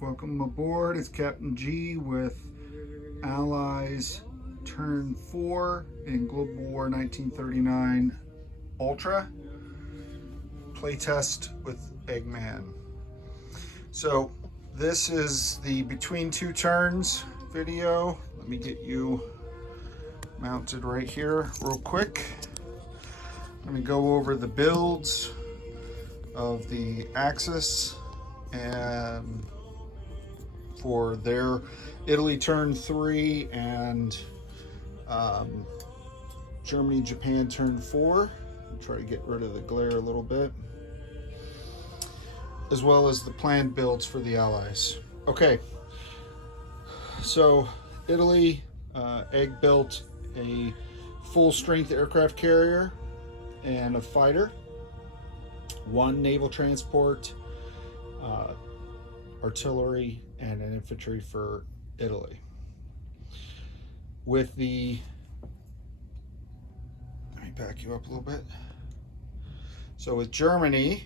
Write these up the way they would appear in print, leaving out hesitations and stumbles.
Welcome aboard. It's Captain G with Allies Turn 4 in Global War 1939 Ultra playtest with Eggman. So this is the Between Two Turns video. Let me get you mounted right here real quick. Let me go over the builds of the Axis and for their Italy turn 3 and Germany, Japan turn 4. Try to get rid of the glare a little bit, as well as the planned builds for the Allies. Okay, so Italy, Egg built a full strength aircraft carrier and a fighter, one naval transport, artillery, and an infantry for Italy. With the, let me back you up a little bit. So with Germany,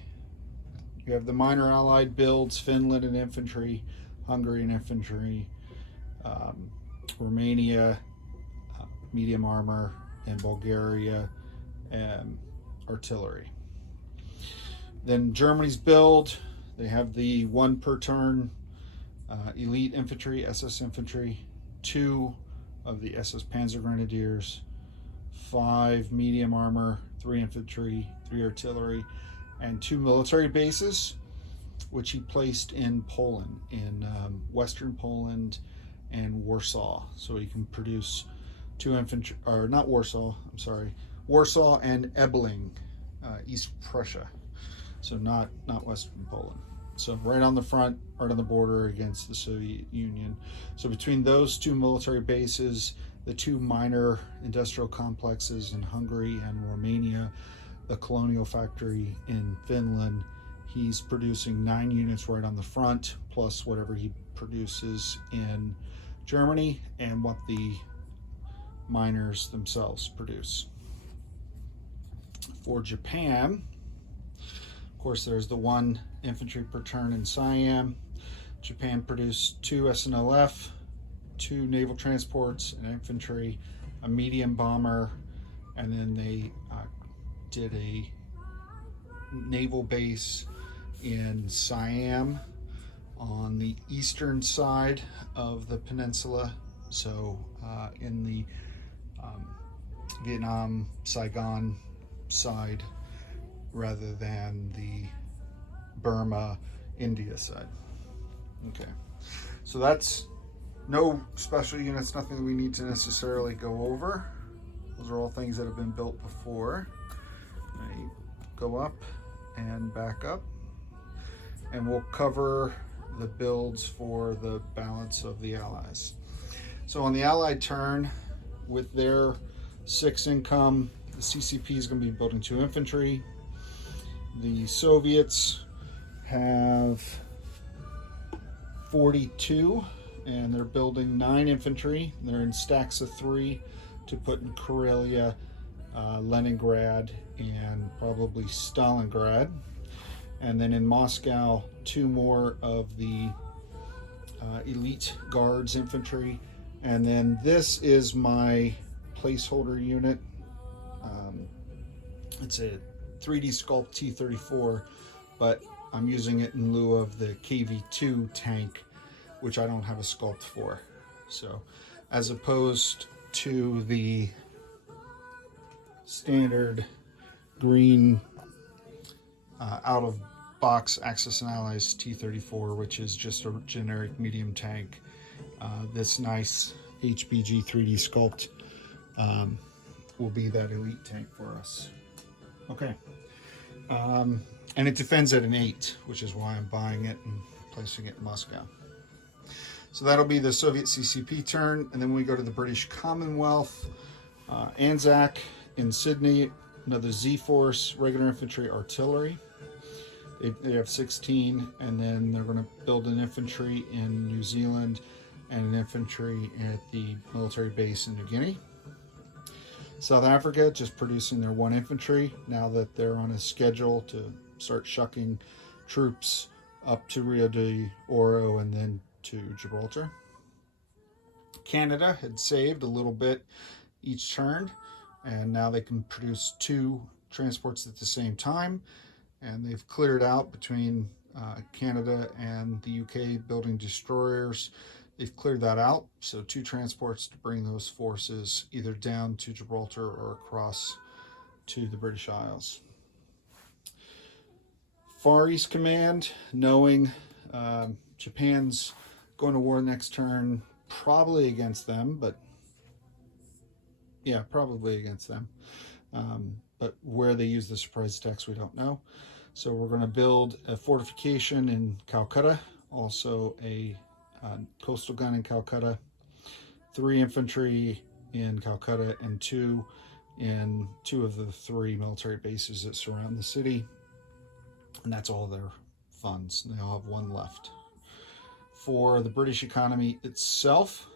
you have the minor allied builds, Finland and infantry, Hungary and infantry, Romania, medium armor, and Bulgaria, and artillery. Then Germany's build, they have the one per turn elite infantry, SS infantry, 2 of the SS Panzer Grenadiers, 5 medium armor, 3 infantry, 3 artillery, and 2 military bases, which he placed in Poland, in Western Poland and Warsaw. So he can produce 2 infantry, or not Warsaw, I'm sorry, Warsaw and Ebling, East Prussia. So not Western Poland. So right on the front, right on the border against the Soviet Union. So between those 2 military bases, the 2 minor industrial complexes in Hungary and Romania, the colonial factory in Finland, he's producing 9 units right on the front, plus whatever he produces in Germany and what the miners themselves produce. For Japan, of course, there's the 1 infantry per turn in Siam. Japan produced 2 SNLF, 2 naval transports, an infantry, a medium bomber, and then they did a naval base in Siam on the eastern side of the peninsula. So in the Vietnam, Saigon side, rather than the Burma, India side. Okay, so that's no special units, nothing that we need to necessarily go over. Those are all things that have been built before. I go up and back up, and we'll cover the builds for the balance of the Allies. So on the Allied turn, with their 6 income, the CCP is going to be building 2 infantry. The Soviets have 42, and they're building 9 infantry. They're in stacks of 3 to put in Karelia, Leningrad, and probably Stalingrad. And then in Moscow, 2 more of the elite guards infantry. And then this is my placeholder unit. It's a 3D Sculpt T-34, but I'm using it in lieu of the KV-2 tank, which I don't have a sculpt for. So as opposed to the standard green out of box Axis and Allies T-34, which is just a generic medium tank, this nice HBG 3D Sculpt will be that elite tank for us. Okay, and it defends at an 8, which is why I'm buying it and placing it in Moscow. So that'll be the Soviet CCP turn, and then we go to the British Commonwealth. Anzac in Sydney, another Z-Force, regular infantry, artillery. They have 16, and then they're going to build an infantry in New Zealand and an infantry at the military base in New Guinea. South Africa just producing their 1 infantry now that they're on a schedule to start shucking troops up to Rio de Oro and then to Gibraltar. Canada had saved a little bit each turn, and now they can produce 2 transports at the same time, and they've cleared out between Canada and the UK building destroyers. They've cleared that out, so 2 transports to bring those forces either down to Gibraltar or across to the British Isles. Far East Command, knowing Japan's going to war next turn, probably against them, but yeah, probably against them. But where they use the surprise attacks, we don't know. So we're going to build a fortification in Calcutta, also a coastal gun in Calcutta, 3 infantry in Calcutta, and 2 in 2 of the 3 military bases that surround the city. And that's all their funds. They all have 1 left. For the British economy itself,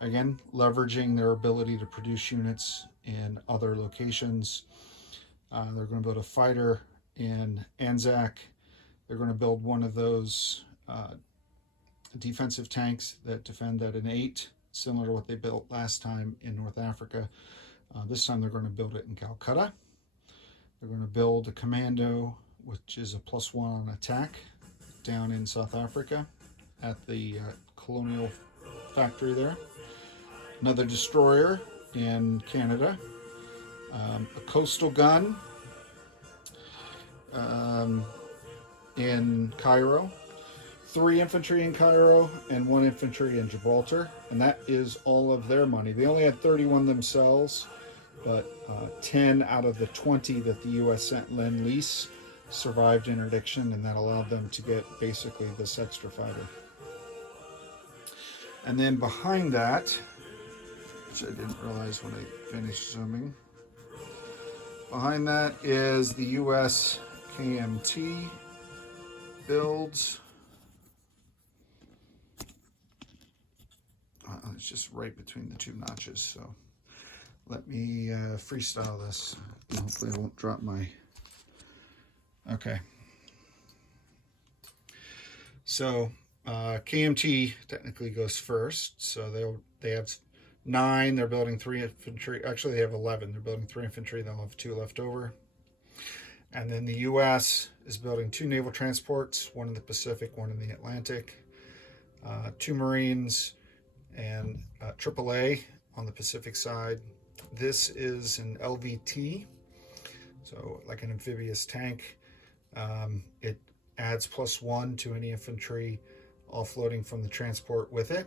again, leveraging their ability to produce units in other locations. They're going to build a fighter in Anzac. They're going to build one of those defensive tanks that defend at an 8, similar to what they built last time in North Africa. This time they're going to build it in Calcutta. They're going to build a commando, which is a +1 on attack, down in South Africa at the colonial factory there. Another destroyer in Canada. A coastal gun in Cairo. 3 infantry in Cairo and 1 infantry in Gibraltar, and that is all of their money. They only had 31 themselves, but 10 out of the 20 that the U.S. sent Lend-Lease survived interdiction, and that allowed them to get basically this extra fighter. And then behind that, which I didn't realize when I finished zooming, behind that is the U.S. KMT builds. It's just right between the 2 notches, so let me freestyle this. Hopefully I won't drop my... Okay. So KMT technically goes first, so they have 9. They're building 3 infantry. Actually, they have 11. They're building 3 infantry. They'll have 2 left over. And then the U.S. is building 2 naval transports, 1 in the Pacific, 1 in the Atlantic, 2 Marines, and AAA on the Pacific side. This is an LVT, so like an amphibious tank. It adds +1 to any infantry offloading from the transport with it.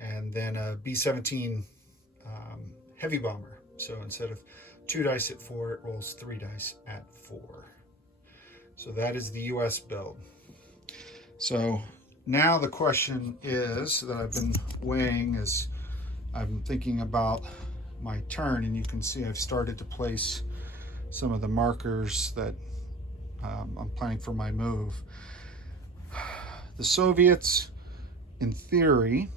And then a B-17 heavy bomber. So instead of 2 dice at 4, it rolls 3 dice at 4. So that is the US build. So now the question is that I've been weighing as I'm thinking about my turn, and you can see I've started to place some of the markers that I'm planning for my move. The Soviets, in theory,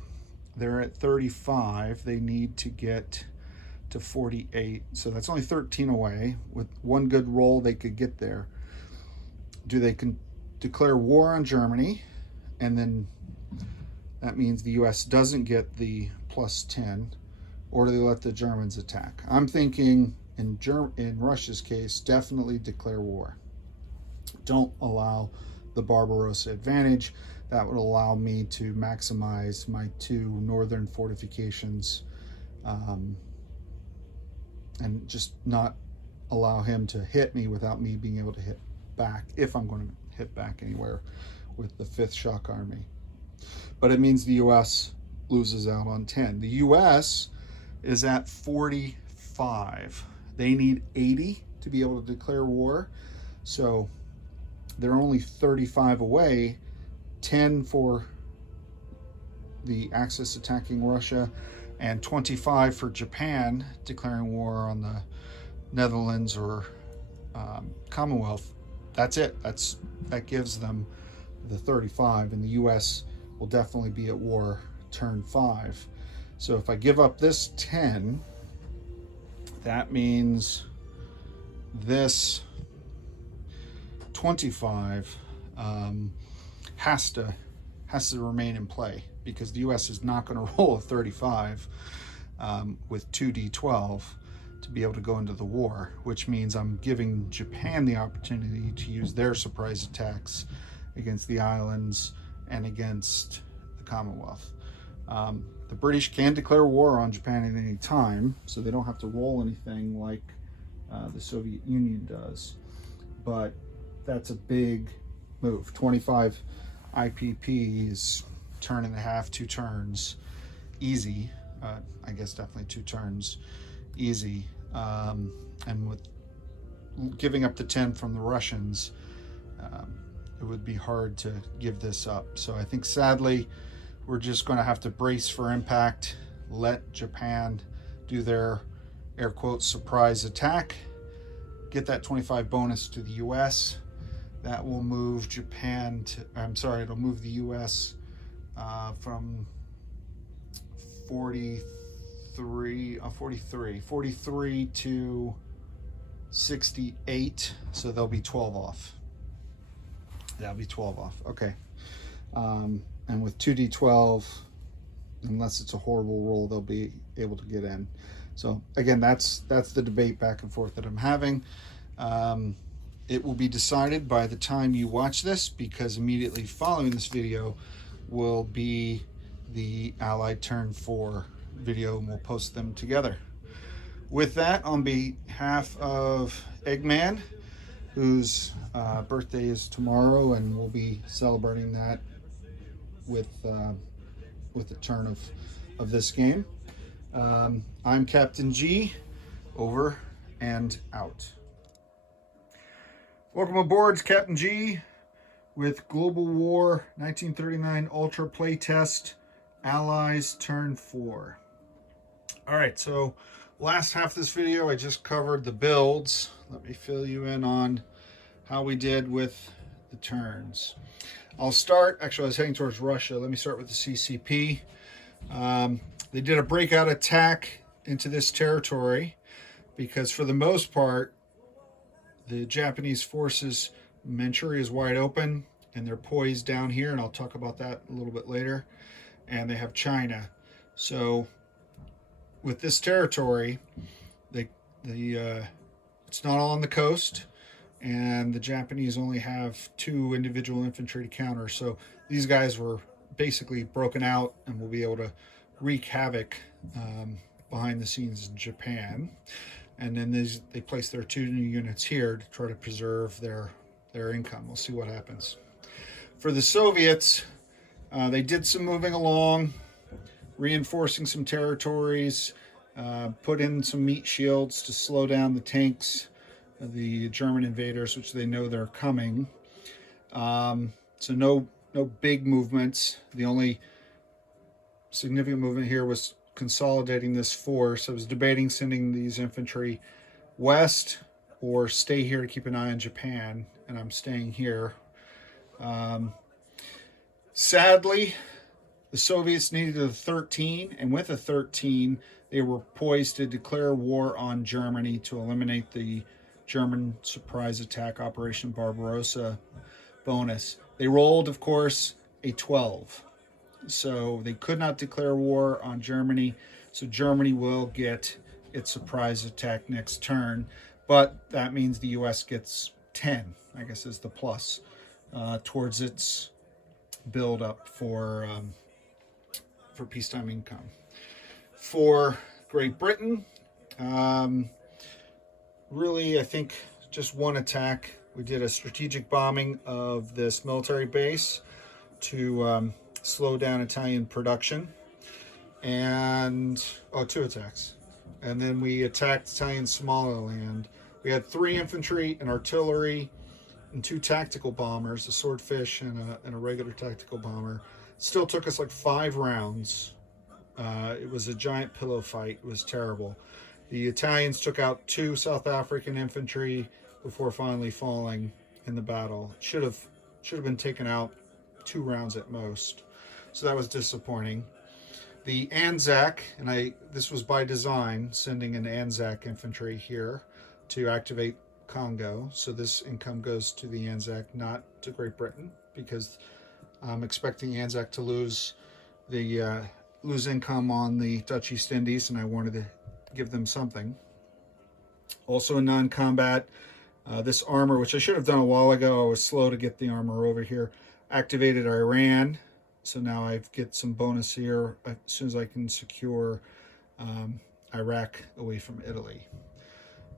they're at 35. They need to get to 48. So that's only 13 away. With 1 good roll, they could get there. Do they declare war on Germany? And then that means the US doesn't get the +10, or do they let the Germans attack? I'm thinking in Russia's case, definitely declare war. Don't allow the Barbarossa advantage. That would allow me to maximize my 2 northern fortifications, and just not allow him to hit me without me being able to hit back, if I'm going to hit back anywhere with the 5th Shock Army. But it means the US loses out on 10. The US is at 45. They need 80 to be able to declare war. So they're only 35 away, 10 for the Axis attacking Russia, and 25 for Japan declaring war on the Netherlands or Commonwealth. That's it. That gives them the 35, and the US will definitely be at war turn 5. So if I give up this 10, that means this 25 has to remain in play, because the U.S. is not going to roll a 35 with 2d12 to be able to go into the war, which means I'm giving Japan the opportunity to use their surprise attacks against the islands and against the Commonwealth. The British can declare war on Japan at any time, so they don't have to roll anything like the Soviet Union does. But that's a big move. 25 IPPs, turn and a half, 2 turns, easy. I guess definitely 2 turns, easy. And with giving up the 10 from the Russians, it would be hard to give this up. So I think sadly, we're just going to have to brace for impact, let Japan do their air quotes surprise attack, get that 25 bonus to the US. That will move Japan to, it'll move the US from 43 to 68. So they'll be 12 off. That'll be 12 off. Okay. And with 2d12, unless it's a horrible roll, they'll be able to get in. So again, that's the debate back and forth that I'm having. It will be decided by the time you watch this, because immediately following this video will be the Allied Turn 4 video, and we'll post them together. With that, on behalf of Eggman, whose birthday is tomorrow, and we'll be celebrating that with the turn of this game. I'm Captain G, over and out. Welcome aboard, Captain G, with Global War 1939 Ultra Playtest, Allies Turn 4. All right, so last half of this video, I just covered the builds. Let me fill you in on how we did with the turns. I'll start, actually I was heading towards Russia. Let me start with the CCP. They did a breakout attack into this territory because for the most part, the Japanese forces, Manchuria is wide open and they're poised down here, and I'll talk about that a little bit later. And they have China. So with this territory, it's not all on the coast, and the Japanese only have 2 individual infantry to counter. So these guys were basically broken out and will be able to wreak havoc behind the scenes in Japan. And then they place their 2 new units here to try to preserve their income. We'll see what happens. For the Soviets, they did some moving along, reinforcing some territories, put in some meat shields to slow down the tanks of the German invaders, which they know they're coming. So no big movements. The only significant movement here was consolidating this force. I was debating sending these infantry west or stay here to keep an eye on Japan, and I'm staying here. Sadly, the Soviets needed a 13, and with a 13, they were poised to declare war on Germany to eliminate the German surprise attack Operation Barbarossa bonus. They rolled, of course, a 12. So they could not declare war on Germany. So Germany will get its surprise attack next turn. But that means the U.S. gets 10, I guess is the plus, towards its build up for peacetime income. For Great Britain, really, I think just one attack. We did a strategic bombing of this military base to slow down Italian production, and 2 attacks. And then we attacked Italian Somaliland. We had 3 infantry and artillery and 2 tactical bombers, a Swordfish and a regular tactical bomber. Still took us like 5 rounds. It was a giant pillow fight. It was terrible. The Italians took out 2 South African infantry before finally falling in the battle. Should have been taken out 2 rounds at most. So that was disappointing. The Anzac, and this was by design, sending an Anzac infantry here to activate Congo. So this income goes to the Anzac, not to Great Britain, because I'm expecting Anzac to lose income on the Dutch East Indies, and I wanted to give them something. Also in non-combat, this armor, which I should have done a while ago, I was slow to get the armor over here, activated Iran. So now I get some bonus here as soon as I can secure Iraq away from Italy.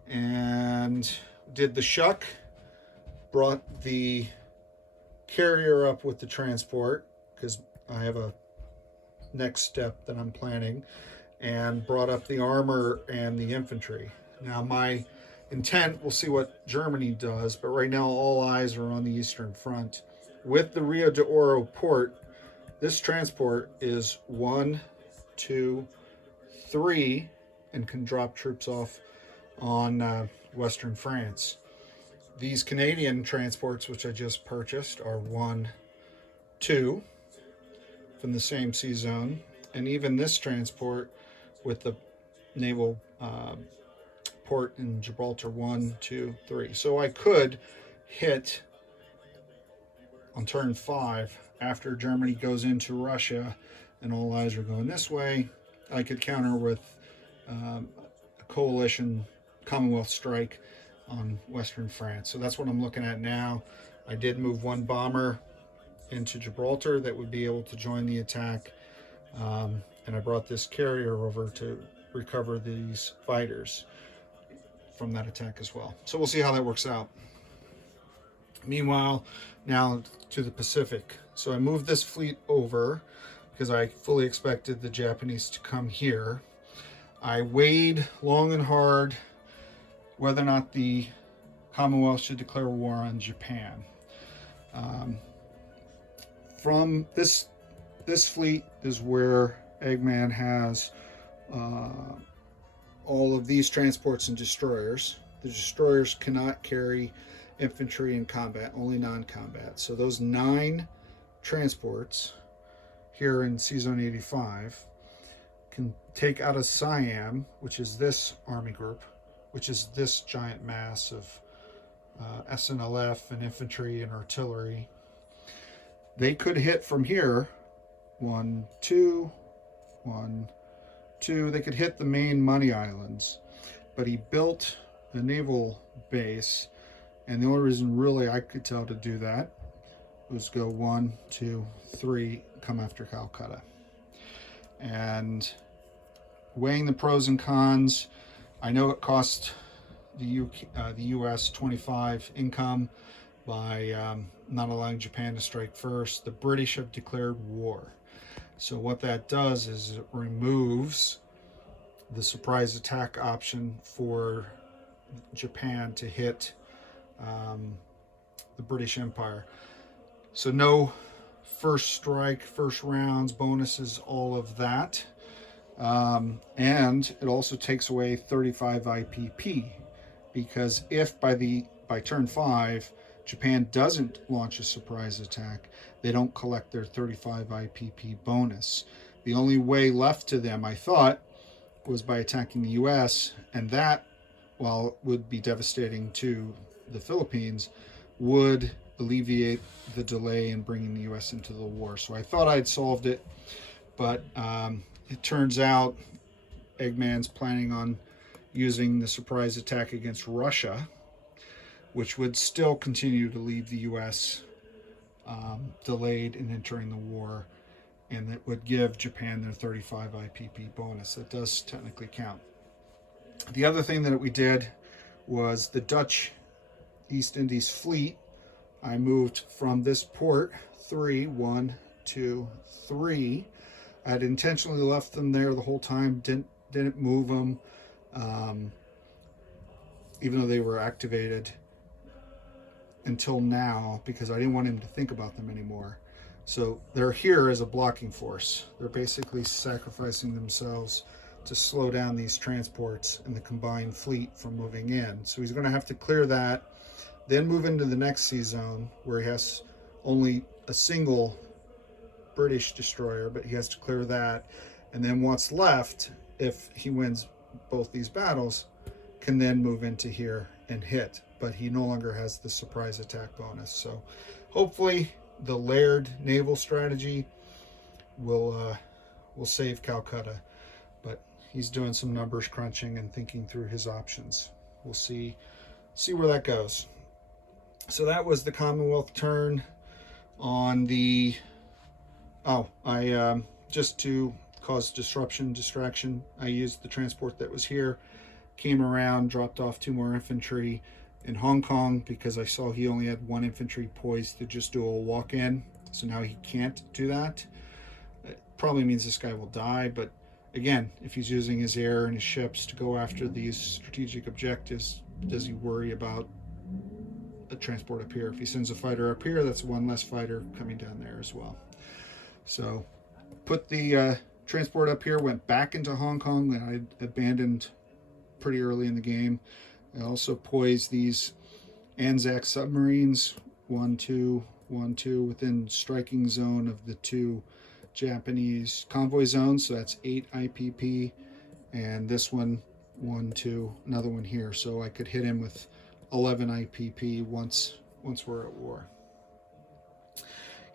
And did the shuck, brought the carrier up with the transport, because I have a next step that I'm planning, and brought up the armor and the infantry. Now my intent, we'll see what Germany does, but right now all eyes are on the Eastern Front. With the Rio de Oro port, this transport is 1, 2, 3, and can drop troops off on Western France. These Canadian transports, which I just purchased, are 1, 2 from the same sea zone, and even this transport with the naval port in Gibraltar, 1, 2, 3. So I could hit on turn 5 after Germany goes into Russia and all eyes are going this way. I could counter with a coalition Commonwealth strike on Western France. So that's what I'm looking at now. I did move one bomber into Gibraltar that would be able to join the attack, and I brought this carrier over to recover these fighters from that attack as well. So we'll see how that works out. Meanwhile, now to the Pacific. So I moved this fleet over because I fully expected the Japanese to come here. I weighed long and hard whether or not the Commonwealth should declare war on Japan. From this fleet is where Eggman has all of these transports and destroyers. The destroyers cannot carry infantry in combat, only non-combat. So those 9 transports here in C-Zone 85 can take out of Siam, which is this army group, which is this giant mass of SNLF and infantry and artillery. They could hit from here, 1, 2, 1, 2. They could hit the main money islands, but he built a naval base, and the only reason really I could tell to do that was go 1, 2, 3, come after Calcutta. And weighing the pros and cons, I know it cost the U.S. 25 income by not allowing Japan to strike first. The British have declared war. So what that does is it removes the surprise attack option for Japan to hit the British Empire. So no first strike, first rounds, bonuses, all of that. And it also takes away 35 IPP, because if by turn 5 Japan doesn't launch a surprise attack, they don't collect their 35 IPP bonus. The only way left to them, I thought, was by attacking the US, and that, while it would be devastating to the Philippines, would alleviate the delay in bringing the US into the war. So I thought I'd solved it, but it turns out Eggman's planning on using the surprise attack against Russia, which would still continue to leave the US delayed in entering the war, and that would give Japan their 35 IPP bonus. That does technically count. The other thing that we did was the Dutch East Indies fleet. I moved from this port 3, 1, 2, 3. I had intentionally left them there the whole time, didn't move them, even though they were activated until now, because I didn't want him to think about them anymore. So they're here as a blocking force. They're basically sacrificing themselves to slow down these transports and the combined fleet from moving in. So he's going to have to clear that, then move into the next sea zone where he has only a single British destroyer, but he has to clear that. And then what's left, if he wins both these battles, can then move into here and hit but he no longer has the surprise attack bonus. So hopefully the layered naval strategy will save Calcutta, but he's doing some numbers crunching and thinking through his options. We'll see where that goes. So that was the Commonwealth turn. On the just to cause distraction, I used the transport that was here, came around, dropped off 2 more infantry in Hong Kong because I saw he only had 1 infantry poised to just do a walk-in. So now he can't do that. It probably means this guy will die, but again, if he's using his air and his ships to go after these strategic objectives, does he worry about a transport up here? If he sends a fighter up here, that's 1 less fighter coming down there as well. So put the transport up here, went back into Hong Kong that I abandoned pretty early in the game. I also poised these Anzac submarines, 1, 2, 1, 2, within striking zone of the 2 Japanese convoy zones. So that's 8 IPP, and this one, 1, 2, another one here. So I could hit him with 11 IPP once we're at war.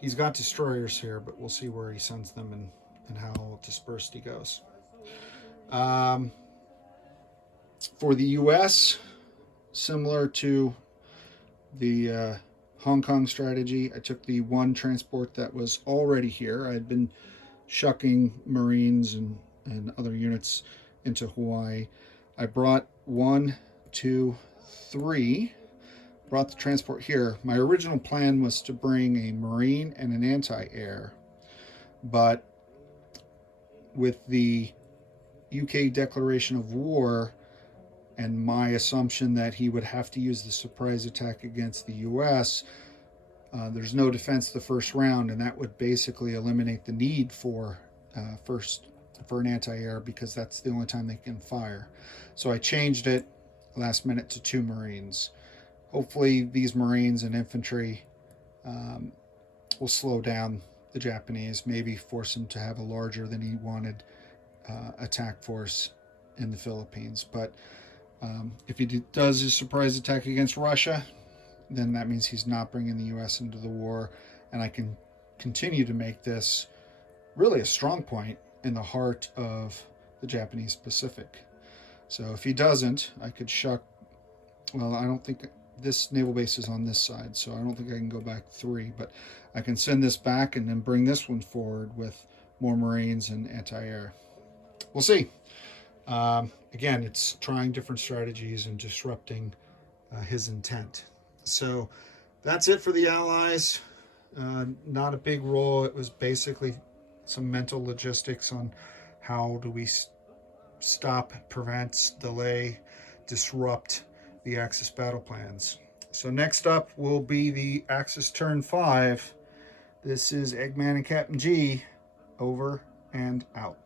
He's got destroyers here, but we'll see where he sends them and how dispersed he goes. For the US, similar to the Hong Kong strategy, I took the 1 transport that was already here. I'd been shucking Marines and other units into Hawaii. I brought 1, 2, 3, brought the transport here. My original plan was to bring a Marine and an anti-air, but with the UK declaration of war and my assumption that he would have to use the surprise attack against the US, there's no defense the first round, and that would basically eliminate the need for an anti-air, because that's the only time they can fire. So I changed it last minute to 2 Marines. Hopefully these Marines and infantry will slow down the Japanese, maybe force him to have a larger than he wanted attack force in the Philippines. But if he does his surprise attack against Russia, then that means he's not bringing the US into the war, and I can continue to make this really a strong point in the heart of the Japanese Pacific. So if he doesn't, I could shuck, well, I don't think this naval base is on this side, so I don't think I can go back 3, but I can send this back and then bring this one forward with more Marines and anti-air. We'll see. Again, it's trying different strategies and disrupting his intent. So that's it for the Allies. Not a big role. It was basically some mental logistics on how do we stop, prevent, delay, disrupt the Axis battle plans. So next up will be the Axis turn 5. This is Eggman and Captain G, over and out.